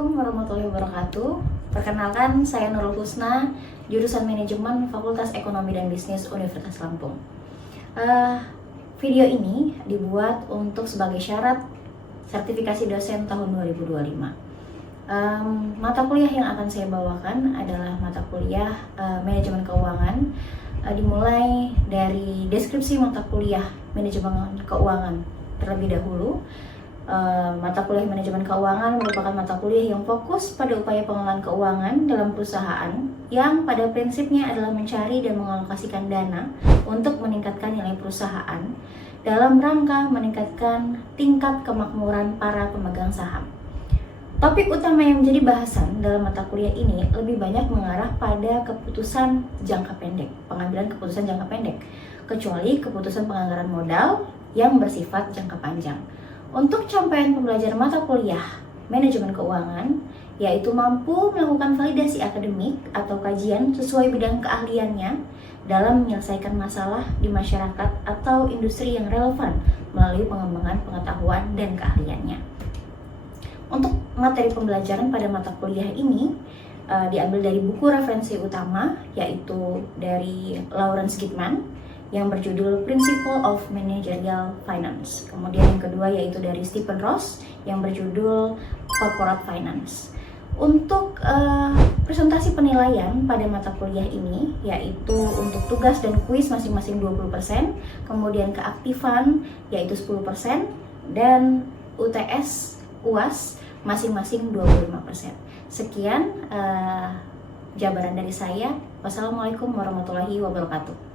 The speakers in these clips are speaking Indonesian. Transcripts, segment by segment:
Assalamualaikum warahmatullahi wabarakatuh. Perkenalkan, saya Nurul Husna, jurusan Manajemen Fakultas Ekonomi dan Bisnis Universitas Lampung. Video ini dibuat untuk sebagai syarat sertifikasi dosen tahun 2025. Mata kuliah yang akan saya bawakan adalah mata kuliah Manajemen Keuangan. Dimulai dari deskripsi mata kuliah Manajemen Keuangan terlebih dahulu. Mata kuliah Manajemen Keuangan merupakan mata kuliah yang fokus pada upaya pengelolaan keuangan dalam perusahaan yang pada prinsipnya adalah mencari dan mengalokasikan dana untuk meningkatkan nilai perusahaan dalam rangka meningkatkan tingkat kemakmuran para pemegang saham. Topik utama yang menjadi bahasan dalam mata kuliah ini lebih banyak mengarah pada keputusan jangka pendek, pengambilan keputusan jangka pendek, kecuali keputusan penganggaran modal yang bersifat jangka panjang. Untuk capaian pembelajaran mata kuliah Manajemen Keuangan, yaitu mampu melakukan validasi akademik atau kajian sesuai bidang keahliannya dalam menyelesaikan masalah di masyarakat atau industri yang relevan melalui pengembangan pengetahuan dan keahliannya. Untuk materi pembelajaran pada mata kuliah ini diambil dari buku referensi utama, yaitu dari Lawrence Gitman yang berjudul Principle of Managerial Finance. Kemudian yang kedua yaitu dari Stephen Ross yang berjudul Corporate Finance. Untuk presentasi penilaian pada mata kuliah ini yaitu untuk tugas dan kuis masing-masing 20%, kemudian keaktifan yaitu 10%, dan UTS UAS masing-masing 25%. Sekian jabaran dari saya. Wassalamualaikum warahmatullahi wabarakatuh.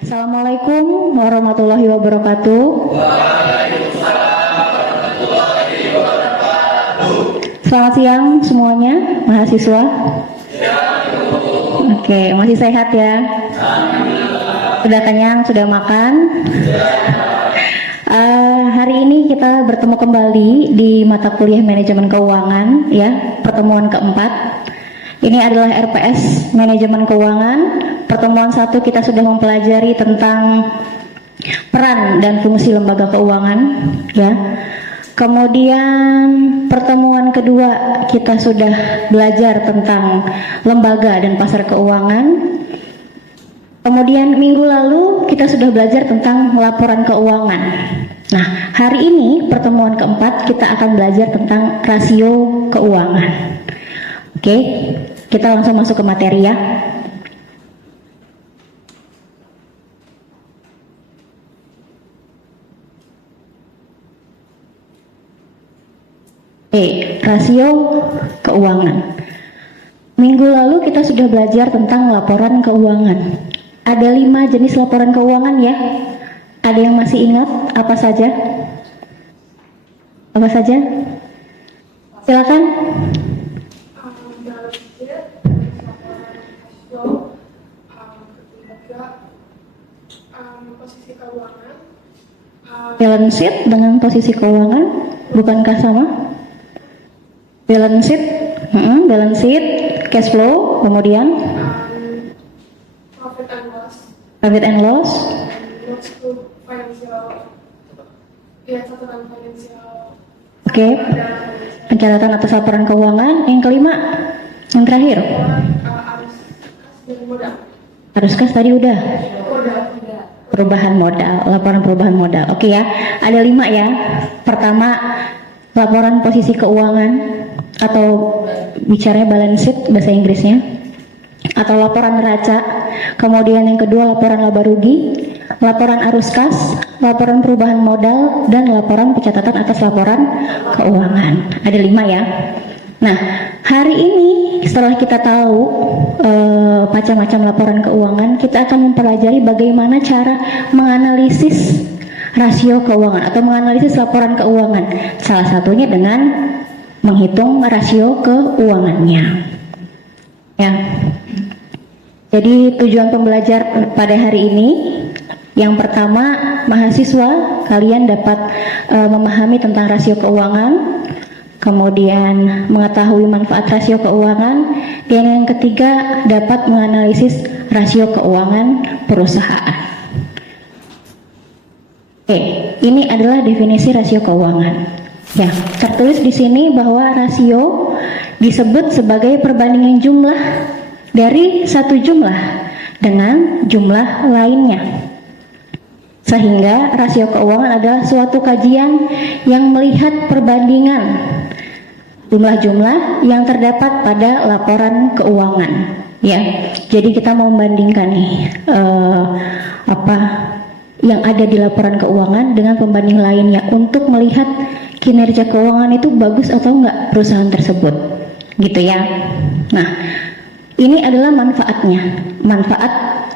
Assalamualaikum warahmatullahi wabarakatuh. Selamat siang semuanya, mahasiswa. Oke, masih sehat ya? Sudah kenyang, sudah makan? Hari ini kita bertemu kembali di mata kuliah Manajemen Keuangan, ya, pertemuan keempat. Ini adalah RPS Manajemen Keuangan. Pertemuan 1 kita sudah mempelajari tentang peran dan fungsi lembaga keuangan, ya. Kemudian pertemuan kedua kita sudah belajar tentang lembaga dan pasar keuangan. Kemudian minggu lalu kita sudah belajar tentang laporan keuangan. Nah, hari ini pertemuan keempat kita akan belajar tentang rasio keuangan. Oke, kita langsung masuk ke materi ya. Rasio keuangan. Minggu lalu kita sudah belajar tentang laporan keuangan. Ada 5 jenis laporan keuangan ya. Ada yang masih ingat apa saja? Apa saja? Silakan. Posisi keuangan. Balance sheet dengan posisi keuangan, bukankah sama? Balance sheet, balance sheet, cash flow, kemudian Profit and loss. profit and loss, Loss to financial. Ya, catatan finansial. oke, pencatatan atas laporan keuangan. Yang kelima, yang terakhir, Arus dan modal. arus kas tadi udah. Modal. Perubahan modal, laporan perubahan modal. Oke ya, ada 5 ya. Pertama, laporan posisi keuangan atau bicaranya balance sheet bahasa Inggrisnya, atau laporan neraca. Kemudian yang kedua laporan laba rugi, laporan arus kas, laporan perubahan modal, dan laporan pencatatan atas laporan keuangan. Ada 5 ya. Nah, hari ini setelah kita tahu macam-macam laporan keuangan, kita akan mempelajari bagaimana cara menganalisis rasio keuangan atau menganalisis laporan keuangan. Salah satunya dengan menghitung rasio keuangannya. Ya. Jadi tujuan pembelajar pada hari ini, yang pertama, mahasiswa kalian dapat memahami tentang rasio keuangan, kemudian mengetahui manfaat rasio keuangan, dan yang ketiga dapat menganalisis rasio keuangan perusahaan. Oke, ini adalah definisi rasio keuangan. Ya, tertulis di sini bahwa rasio disebut sebagai perbandingan jumlah dari satu jumlah dengan jumlah lainnya. Sehingga rasio keuangan adalah suatu kajian yang melihat perbandingan jumlah-jumlah yang terdapat pada laporan keuangan. Ya, jadi kita mau membandingkan nih apa yang ada di laporan keuangan dengan pembanding lainnya untuk melihat kinerja keuangan itu bagus atau enggak perusahaan tersebut, gitu ya. Nah, ini adalah manfaatnya, manfaat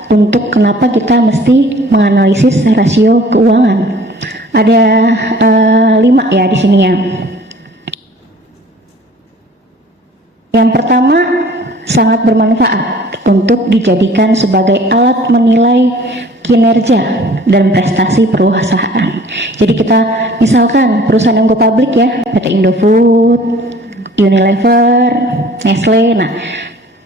untuk kenapa kita mesti menganalisis rasio keuangan. Ada 5 ya di sini ya. Yang pertama, sangat bermanfaat untuk dijadikan sebagai alat menilai kinerja dan prestasi perusahaan. Jadi kita misalkan perusahaan yang go public ya, PT Indofood, Unilever, Nestle. Nah,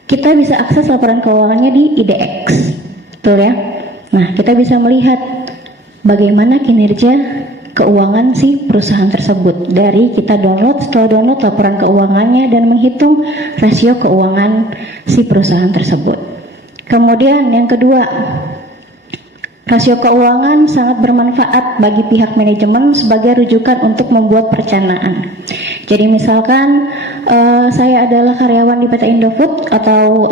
kita bisa akses laporan keuangannya di IDX, betul ya. Nah, kita bisa melihat bagaimana kinerja keuangan si perusahaan tersebut dari kita setelah download laporan keuangannya dan menghitung rasio keuangan si perusahaan tersebut. Kemudian yang kedua, rasio keuangan sangat bermanfaat bagi pihak manajemen sebagai rujukan untuk membuat perencanaan. Jadi misalkan saya adalah karyawan di PT Indofood atau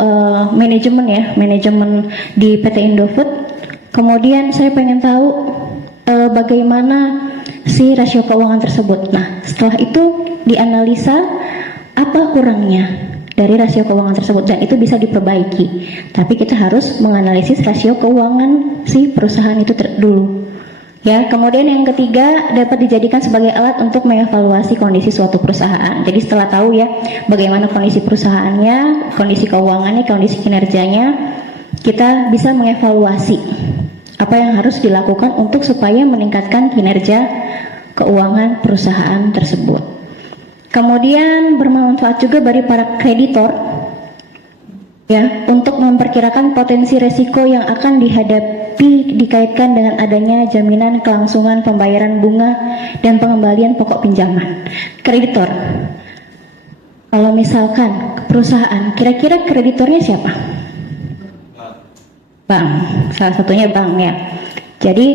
manajemen di PT Indofood, kemudian saya pengen tahu bagaimana si rasio keuangan tersebut. Nah, setelah itu dianalisa apa kurangnya dari rasio keuangan tersebut dan itu bisa diperbaiki. Tapi kita harus menganalisis rasio keuangan si perusahaan itu dulu. Ya, kemudian yang ketiga dapat dijadikan sebagai alat untuk mengevaluasi kondisi suatu perusahaan. Jadi setelah tahu ya bagaimana kondisi perusahaannya, kondisi keuangannya, kondisi kinerjanya, kita bisa mengevaluasi apa yang harus dilakukan untuk supaya meningkatkan kinerja keuangan perusahaan tersebut. Kemudian bermanfaat juga bagi para kreditor ya untuk memperkirakan potensi resiko yang akan dihadapi dikaitkan dengan adanya jaminan kelangsungan pembayaran bunga dan pengembalian pokok pinjaman. Kreditor, kalau misalkan perusahaan, kira-kira kreditornya siapa? Bank, salah satunya bank ya. Jadi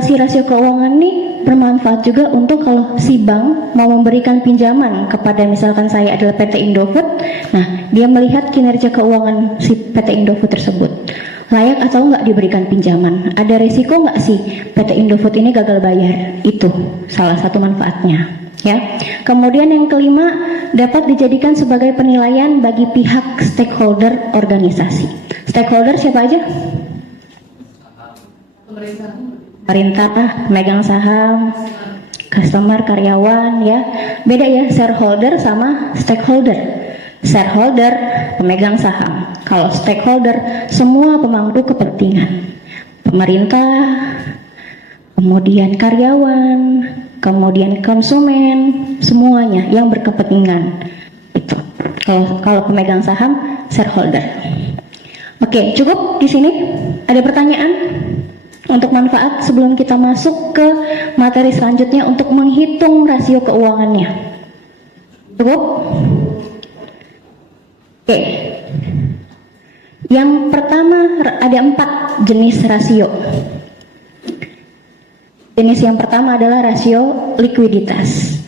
si rasio keuangan ini bermanfaat juga untuk kalau si bank mau memberikan pinjaman kepada misalkan saya adalah PT Indofood. Nah, dia melihat kinerja keuangan si PT Indofood tersebut layak atau enggak diberikan pinjaman. Ada resiko enggak sih PT Indofood ini gagal bayar? Itu salah satu manfaatnya. Ya. Kemudian yang kelima, dapat dijadikan sebagai penilaian bagi pihak stakeholder organisasi. Stakeholder siapa aja? Pemerintah, megang saham, customer, karyawan ya. Beda ya shareholder sama stakeholder. Shareholder pemegang saham. Kalau stakeholder semua pemangku kepentingan. Pemerintah, kemudian karyawan, kemudian konsumen, semuanya yang berkepentingan. Itu. Kalau pemegang saham shareholder. Oke, cukup di sini. Ada pertanyaan untuk manfaat sebelum kita masuk ke materi selanjutnya untuk menghitung rasio keuangannya. Cukup? Oke. Yang pertama ada 4 jenis rasio. Jenis yang pertama adalah rasio likuiditas.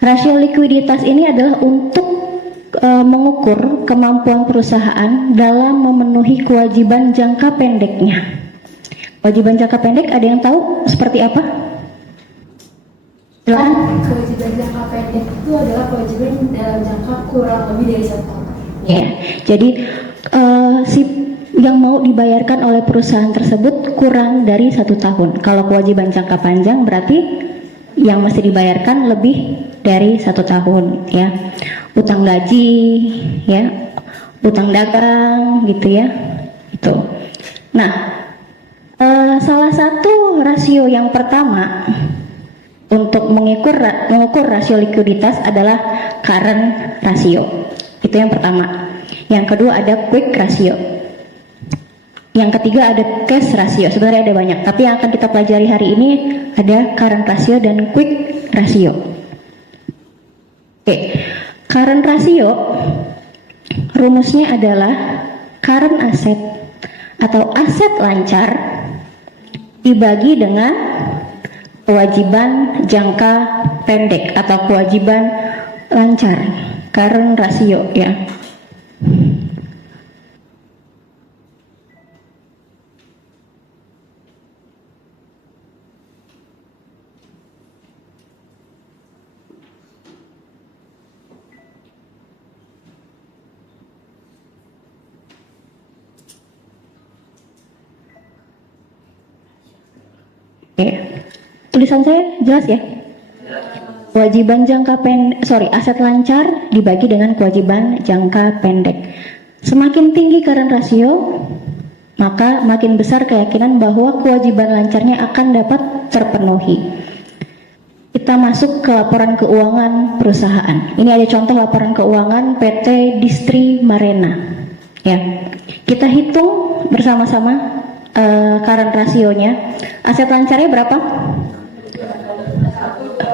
Rasio likuiditas ini adalah untuk mengukur kemampuan perusahaan dalam memenuhi kewajiban jangka pendeknya. Kewajiban jangka pendek ada yang tahu seperti apa? Silakan. Kewajiban jangka pendek itu adalah kewajiban dalam jangka kurang lebih dari 1 tahun. Ya, jadi si yang mau dibayarkan oleh perusahaan tersebut kurang dari 1 tahun. Kalau kewajiban jangka panjang berarti yang mesti dibayarkan lebih dari 1 tahun ya. Utang gaji ya, utang dagang gitu ya. Itu. Nah, salah satu rasio yang pertama untuk mengukur rasio likuiditas adalah current ratio. Itu yang pertama. Yang kedua ada quick ratio. Yang ketiga ada cash ratio. Sebenarnya ada banyak, tapi yang akan kita pelajari hari ini ada current ratio dan quick rasio. Oke, current ratio rumusnya adalah current asset atau aset lancar dibagi dengan kewajiban jangka pendek atau kewajiban lancar, current ratio ya. Oke, tulisan saya jelas ya? Kewajiban jangka pendek, aset lancar dibagi dengan kewajiban jangka pendek. Semakin tinggi current ratio, maka makin besar keyakinan bahwa kewajiban lancarnya akan dapat terpenuhi. Kita masuk ke laporan keuangan perusahaan. Ini ada contoh laporan keuangan PT Distri Marena. Ya, kita hitung bersama-sama current rasionya. Aset lancarnya berapa?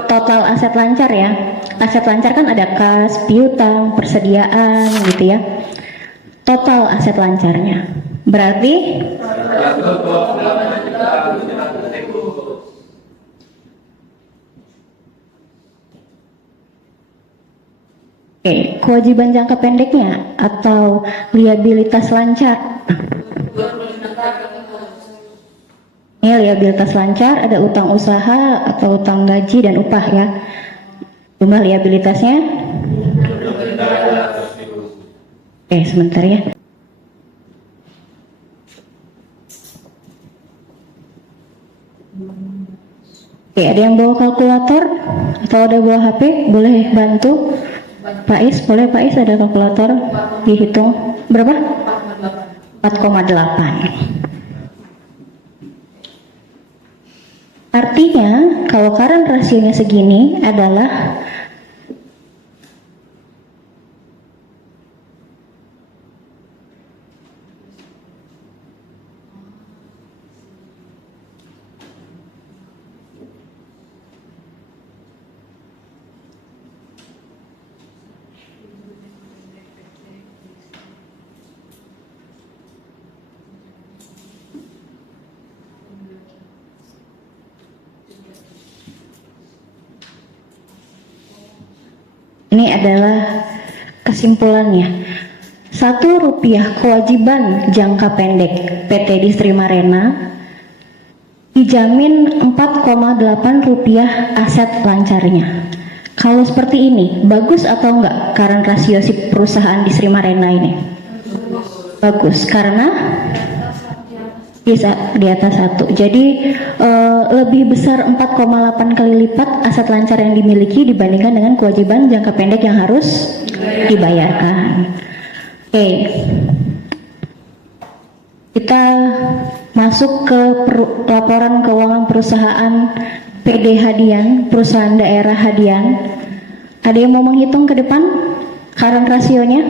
Total aset lancar ya. Aset lancar kan ada kas, piutang, persediaan gitu ya. Total aset lancarnya berarti kewajiban jangka pendeknya atau liabilitas lancar. Ini liabilitas lancar, ada utang usaha atau utang gaji dan upah ya. Jumlah liabilitasnya. Sebentar ya. Ada yang bawa kalkulator atau ada bawa HP? Boleh bantu. Pak Is, boleh Pak Is, ada kalkulator dihitung berapa? 4,8. Artinya kalau current rasionya segini adalah ini adalah kesimpulannya. Rp1 kewajiban jangka pendek PT Distri Marena dijamin Rp4,8 aset lancarnya. Kalau seperti ini, bagus atau enggak current rasio si perusahaan Distri Marena ini? Bagus, karena bisa di atas 1. Jadi lebih besar 4,8 kali lipat aset lancar yang dimiliki dibandingkan dengan kewajiban jangka pendek yang harus dibayarkan. Kita masuk ke laporan keuangan perusahaan PD Hadian, perusahaan daerah Hadian. Ada yang mau menghitung ke depan current rasionya?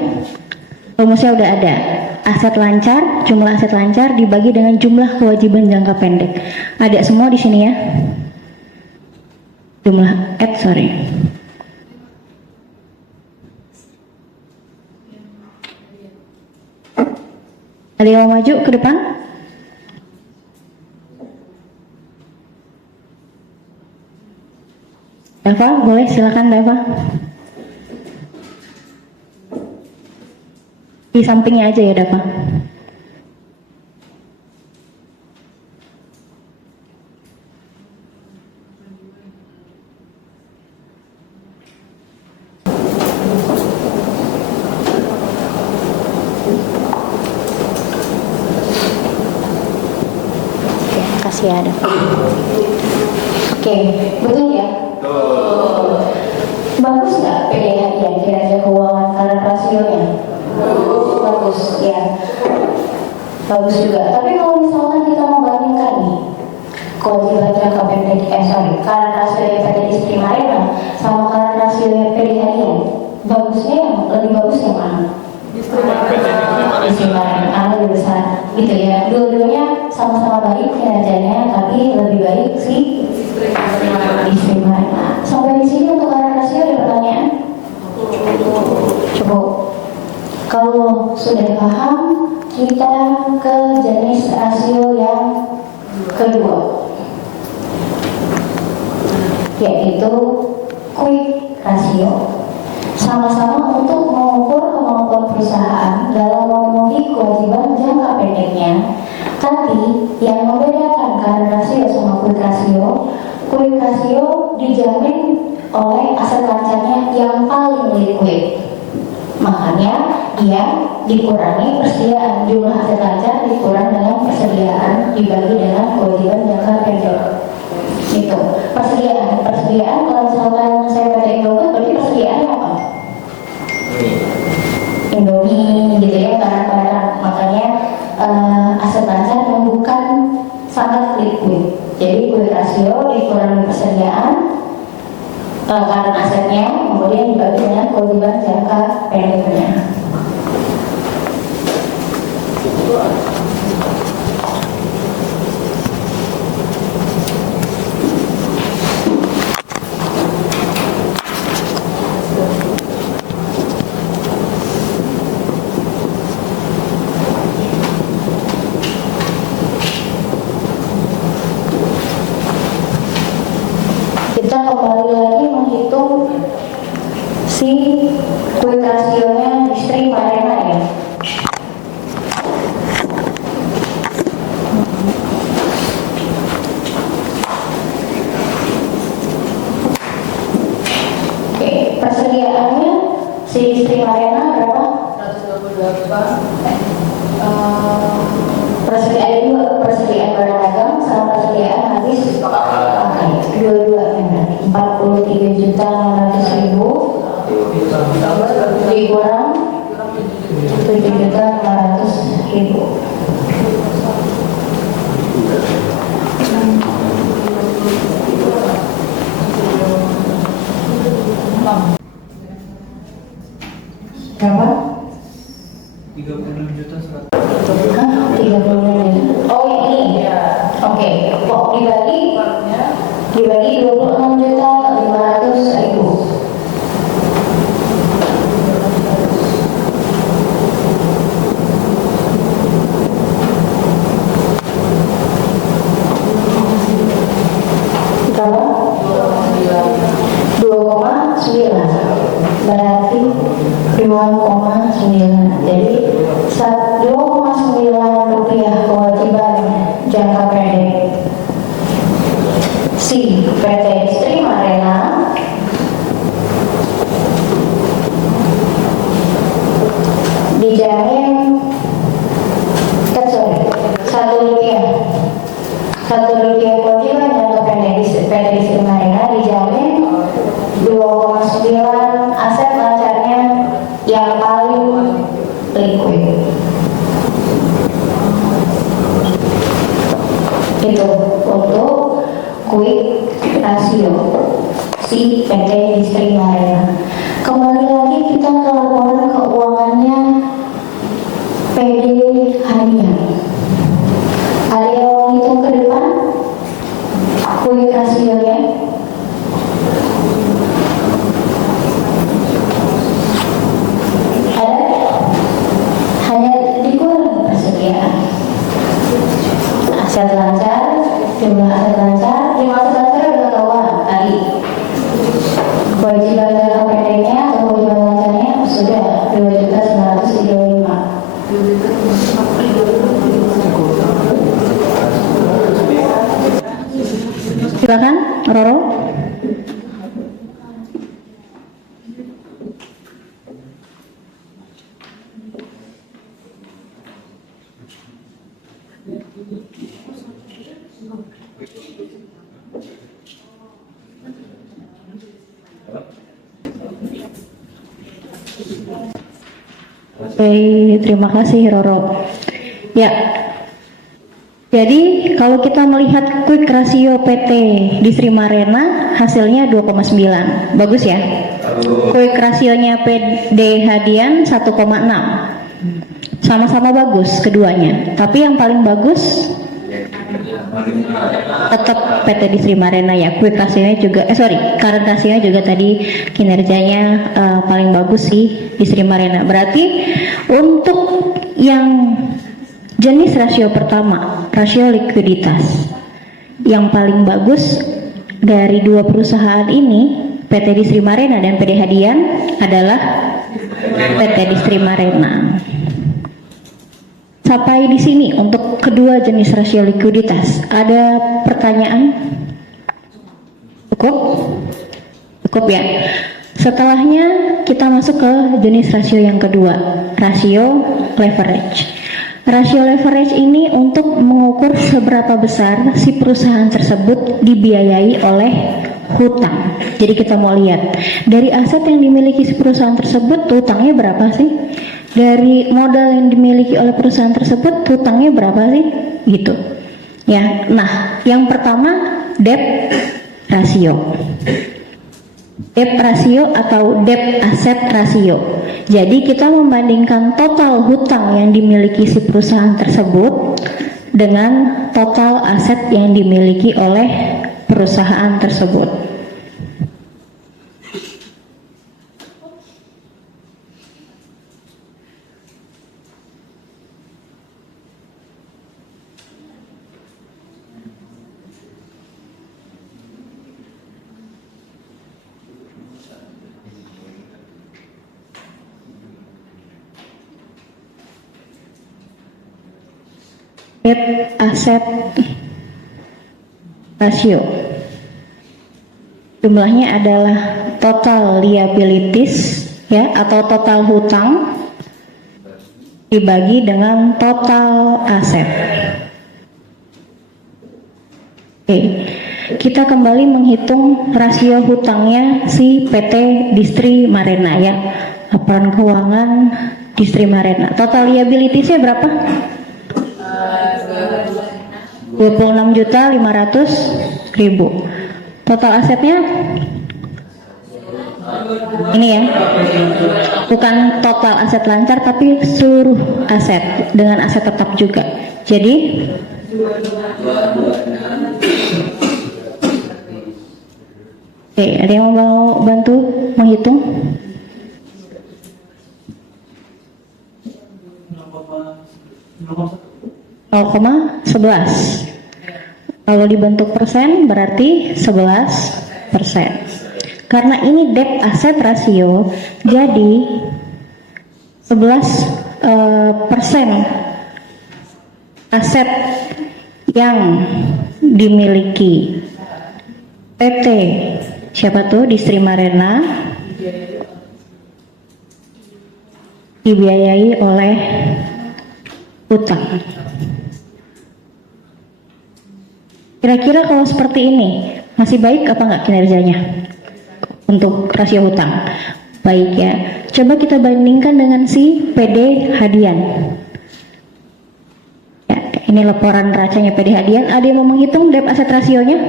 Rumusnya udah ada. Aset lancar, jumlah aset lancar dibagi dengan jumlah kewajiban jangka pendek. Ada semua di sini ya. Jumlah Ada yang mau maju ke depan? Dava, boleh silakan Dava. Di sampingnya aja ya Dava. Makasih ya Dava. Betul ya? Bagus nggak PD Hadian kinerja keuangan current rasionya? Bagus ya. Bagus juga. Tapi kalau misalkan kita membandingkan nih kewajiban jangka pendek current rasio yang PT Distri Marena sama current rasio yang PD Hadian, bagusnya yang lebih bagus yang mana? Distri Marena lebih besar gitu ya. Dua-duanya sama-sama baik kinerjanya, tapi lebih baik sih Distri Marena. Sampai sudah paham, kita ke jenis rasio yang kedua, yaitu quick ratio. Sama-sama untuk mengukur kemampuan perusahaan dalam memenuhi kewajiban jangka pendeknya. Tapi yang membedakan current ratio sama quick ratio dijamin oleh aset lancarnya yang paling liquid. Makanya dia dikurangi persediaan, jumlah aset lancar dikurang dengan persediaan dibagi dengan kewajiban jangka pendek. Itu persediaan kalau misalkan saya baca Indomie, berarti persediaannya apa? Indomie gitu ya, barang-barang. Makanya aset lancar yang bukan sangat liquid. Jadi quick ratio dikurangi persediaan karena asetnya, kemudian dibagi dengan kewajiban jangka pendeknya. Kita kembali lagi menghitung si quick ratio-nya di Sri Marena ya. Oke, persediaannya si Sri Marena berapa? 128. Persediaan barang dagang sama persediaan habis pakai. Dua-duanya 43.600.000 dikurang 7.500.000. Berapa? 36.100.000. Hah? 36. Oh ini? Oke. Kok dibagi 26.500.000. Berapa? 2,9. Berarti 2,9. Jadi 2,9 rupiah kewajiban jangka pendek si PT Sri Marena dijamin sorry, 1 rupiah kewajiban jangka pendek di PT Sri Marena dijamin 2,9 aset lancarnya yang paling liquid. Itu untuk quick ratio si PT Sri Marena. Kembali lagi kita ke laporan keuangannya PD Hadian. Ada yang mau hitung ke depan quick ratio-nya? Ada? Hanya dikurangi persediaan. Aset lancar, jumlah aset lancar udah keluar tadi. Kewajiban jangka pendeknya atau kewajiban lancarnya sudah 2.935. Silakan, Roro. Baik, terima kasih Roro. Ya, jadi kalau kita melihat quick ratio PT di Sri Marena hasilnya 2,9, bagus ya. Quick rasionya PD Hadian 1,6, sama-sama bagus keduanya. Tapi yang paling bagus Tetap PT Distri Marena ya. Quick rasionya juga, current rasionya juga tadi kinerjanya paling bagus sih Distri Marena. Berarti untuk yang jenis rasio pertama, rasio likuiditas, yang paling bagus dari dua perusahaan ini, PT Distri Marena dan PD Hadian, adalah PT Distri Marena. Sampai di sini untuk kedua jenis rasio likuiditas. Ada pertanyaan? Cukup? Cukup ya. Setelahnya kita masuk ke jenis rasio yang kedua, rasio leverage. Rasio leverage ini untuk mengukur seberapa besar si perusahaan tersebut dibiayai oleh hutang. Jadi kita mau lihat dari aset yang dimiliki si perusahaan tersebut, hutangnya berapa sih? Dari modal yang dimiliki oleh perusahaan tersebut, hutangnya berapa sih? Gitu. Ya. Nah, yang pertama debt ratio. Debt ratio atau debt asset ratio. Jadi kita membandingkan total hutang yang dimiliki si perusahaan tersebut dengan total aset yang dimiliki oleh perusahaan tersebut. Debt asset ratio. Jumlahnya adalah total liabilities ya, atau total hutang dibagi dengan total aset. Oke. Kita kembali menghitung rasio hutangnya si PT Distri Marena ya. Laporan keuangan Distri Marena. Total liabilitiesnya berapa? 26.500.000. Total asetnya ini ya, bukan total aset lancar tapi seluruh aset dengan aset tetap juga. Jadi oke, ada yang mau bantu menghitung? 0,11. Kalau dibentuk persen berarti 11%. Karena ini debt asset ratio, jadi 11% aset yang dimiliki PT siapa tuh Distri Marena dibiayai oleh hutang. Kira-kira kalau seperti ini masih baik apa enggak kinerjanya untuk rasio hutang? Baik ya. Coba kita bandingkan dengan si PD Hadian. Ya, ini laporan neracanya PD Hadian. Ada yang mau menghitung debt asset rasionya?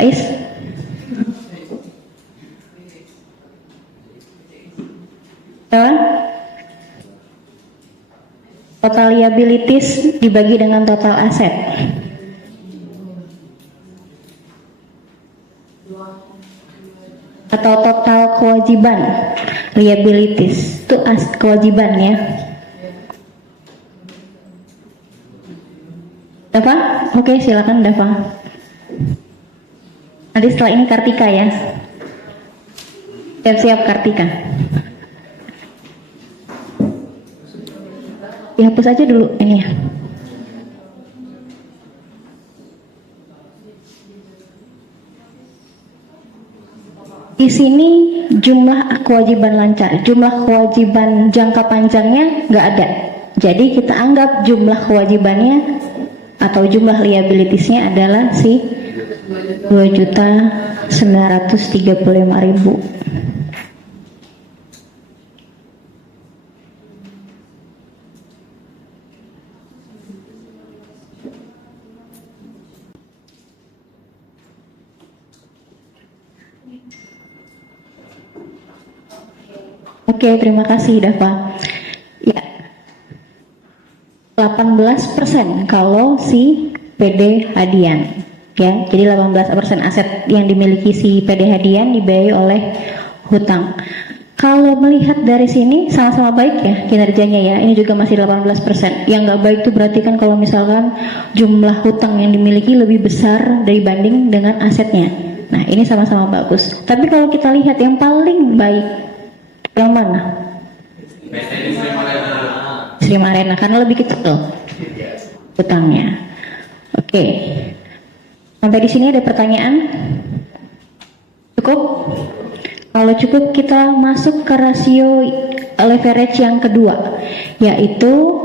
Ais? Kawan? Total liabilities dibagi dengan total aset. Atau total kewajiban. Liabilities itu kewajiban ya. Dava? Oke, silakan Dava. Nanti setelah ini Kartika ya. Siap-siap Kartika. Dihapus aja dulu ini ya. Di sini jumlah kewajiban lancar, jumlah kewajiban jangka panjangnya nggak ada. Jadi kita anggap jumlah kewajibannya atau jumlah liabilitiesnya adalah si 2.935.000. Oke, terima kasih Dava. Ya. 18 18% kalau si PD Hadian. Ya, jadi 18% aset yang dimiliki si PD Hadian dibiayai oleh hutang. Kalau melihat dari sini sama-sama baik ya kinerjanya ya. Ini juga masih 18%. Yang nggak baik itu berarti kan kalau misalkan jumlah hutang yang dimiliki lebih besar dibanding dengan asetnya. Nah, ini sama-sama bagus. Tapi kalau kita lihat yang paling baik yang mana? Sri Marena karena lebih kecil hutangnya. Oke. Sampai di sini ada pertanyaan? Cukup? Kalau cukup kita masuk ke rasio leverage yang kedua, yaitu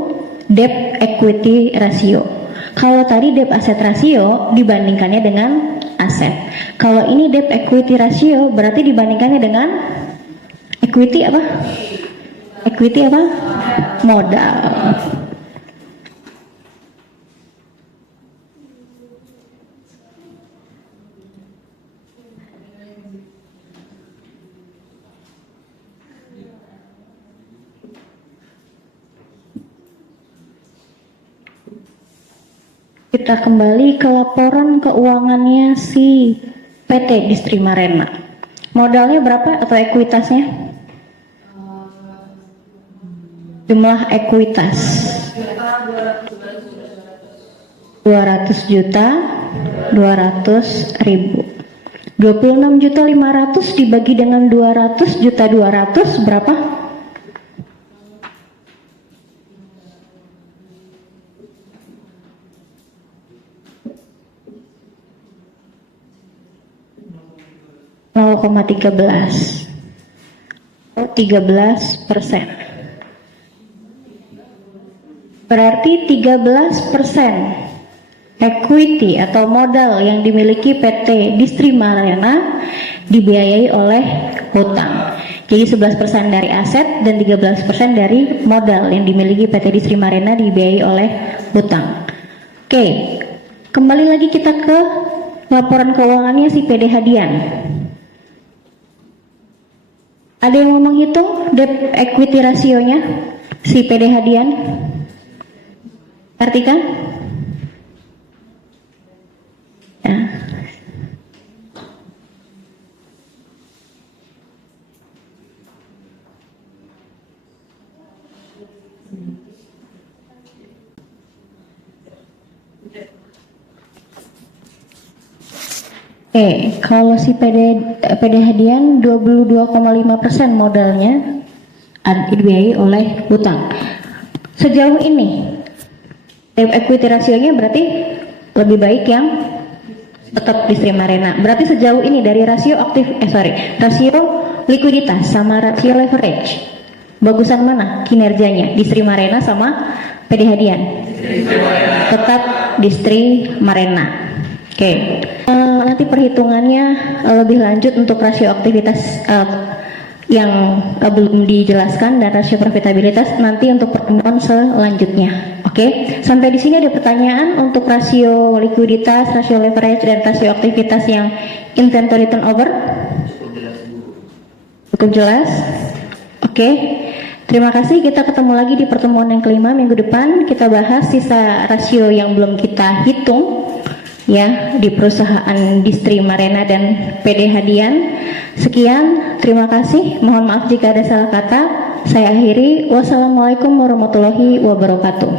debt equity ratio. Kalau tadi debt asset ratio dibandingkannya dengan aset. Kalau ini debt equity ratio berarti dibandingkannya dengan equity apa? Equity apa? Modal. Kita kembali ke laporan keuangannya si PT Distri Marena. Modalnya berapa atau ekuitasnya? Jumlah ekuitas 200 juta 200 ribu. 26.500.000 dibagi dengan 200.200 berapa? Oh, 13%. Berarti 13% equity atau modal yang dimiliki PT Distri Marena dibiayai oleh hutang. Jadi 11% dari aset dan 13% dari modal yang dimiliki PT Distri Marena dibiayai oleh hutang. Oke, kembali lagi kita ke laporan keuangannya si PD Hadian. Ada yang mau menghitung debt equity rasionya si PD Hadian? Artika? Ya. Oke, kalau si PD Hadian 22,5% modalnya dibiayai oleh hutang. Sejauh ini debt equity rasionya berarti lebih baik yang tetap Distri Marena. Berarti sejauh ini dari rasio rasio likuiditas sama rasio leverage, bagusan mana kinerjanya? Distri Marena sama PD Hadian? Tetap Distri Marena. Oke. Nanti perhitungannya lebih lanjut untuk rasio aktivitas yang belum dijelaskan dan rasio profitabilitas nanti untuk pertemuan selanjutnya. Oke, sampai di sini ada pertanyaan untuk rasio likuiditas, rasio leverage dan rasio aktivitas yang inventory turnover? Cukup jelas? Oke. Terima kasih, kita ketemu lagi di pertemuan yang kelima minggu depan. Kita bahas sisa rasio yang belum kita hitung ya di perusahaan Distri Marena dan PD Hadian. Sekian, terima kasih. Mohon maaf jika ada salah kata. Saya akhiri. Wassalamualaikum warahmatullahi wabarakatuh.